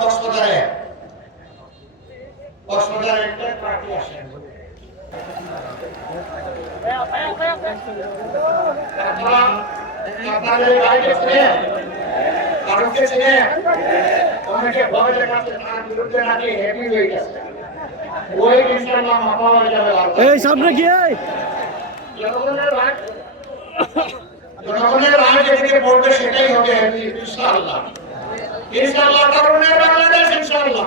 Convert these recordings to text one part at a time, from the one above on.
কক্সবাজারে একটা পার্টি আসেন আপনাদের গাড়িকে চিনেন, কারণকে চিনেন, অনেকে ভয় দেখাচ্ছে তার বিরুদ্ধে নাকি হেভি হয়ে গেছে। ওই ইনশাআল্লাহ মাফা হয়ে যাবে। এই সামনে কি জনগণের রায় যেদিকে পড়বে সেটাই হবে ইনশাআল্লাহ। ইনশাআল্লাহ কারণের বাংলাদেশ ইনশাআল্লাহ।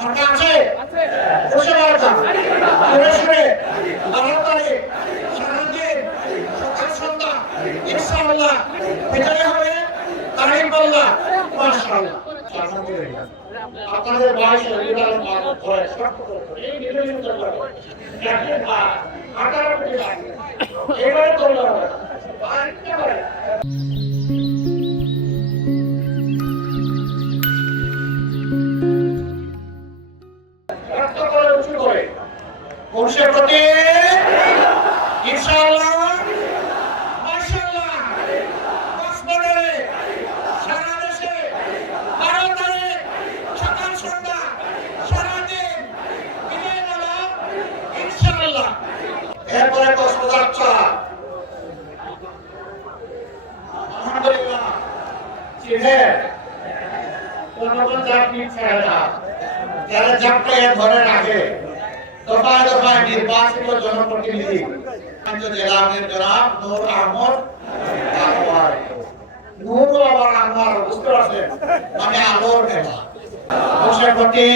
মার্কা আছে? খুশি মার্কা। শুনে ভারতারে সারাদিন সকাল সন্ধ্যা ইনশাআল্লাহ বিজয় হবে কারিমুল্লাহ মাশাআল্লাহ। আপনাদের বয়স লিডার হয় এই নির্বাচন করে একটা ভাগ 18 কোটি ভাগ এবারে তোলা হবে আরেকটা করে রক্ত করে উঁচু করে বংশের প্রতি ইনশাআল্লাহ মাশাআল্লাহ কক্সবাজারে সারা দেশে ভারতারে সকাল সন্ধ্যা সারাদিন বিজয় মালা ইনশাআল্লাহ। এরপরে কক্সবাজার চা আলহামদুলিল্লাহ চিনেন জনগণ জাতি ছাড়ে না, যারা জাপটা ধরে রাখে দফায় দফায় নির্বাচিত জনপ্রতিনিধি জেলা আমির জনাব নূর আহমদ আনোয়ার। নূর আবার আনোয়ার বুঝতে পারছেন, মানে আলোর মেলা। বংশের প্রতি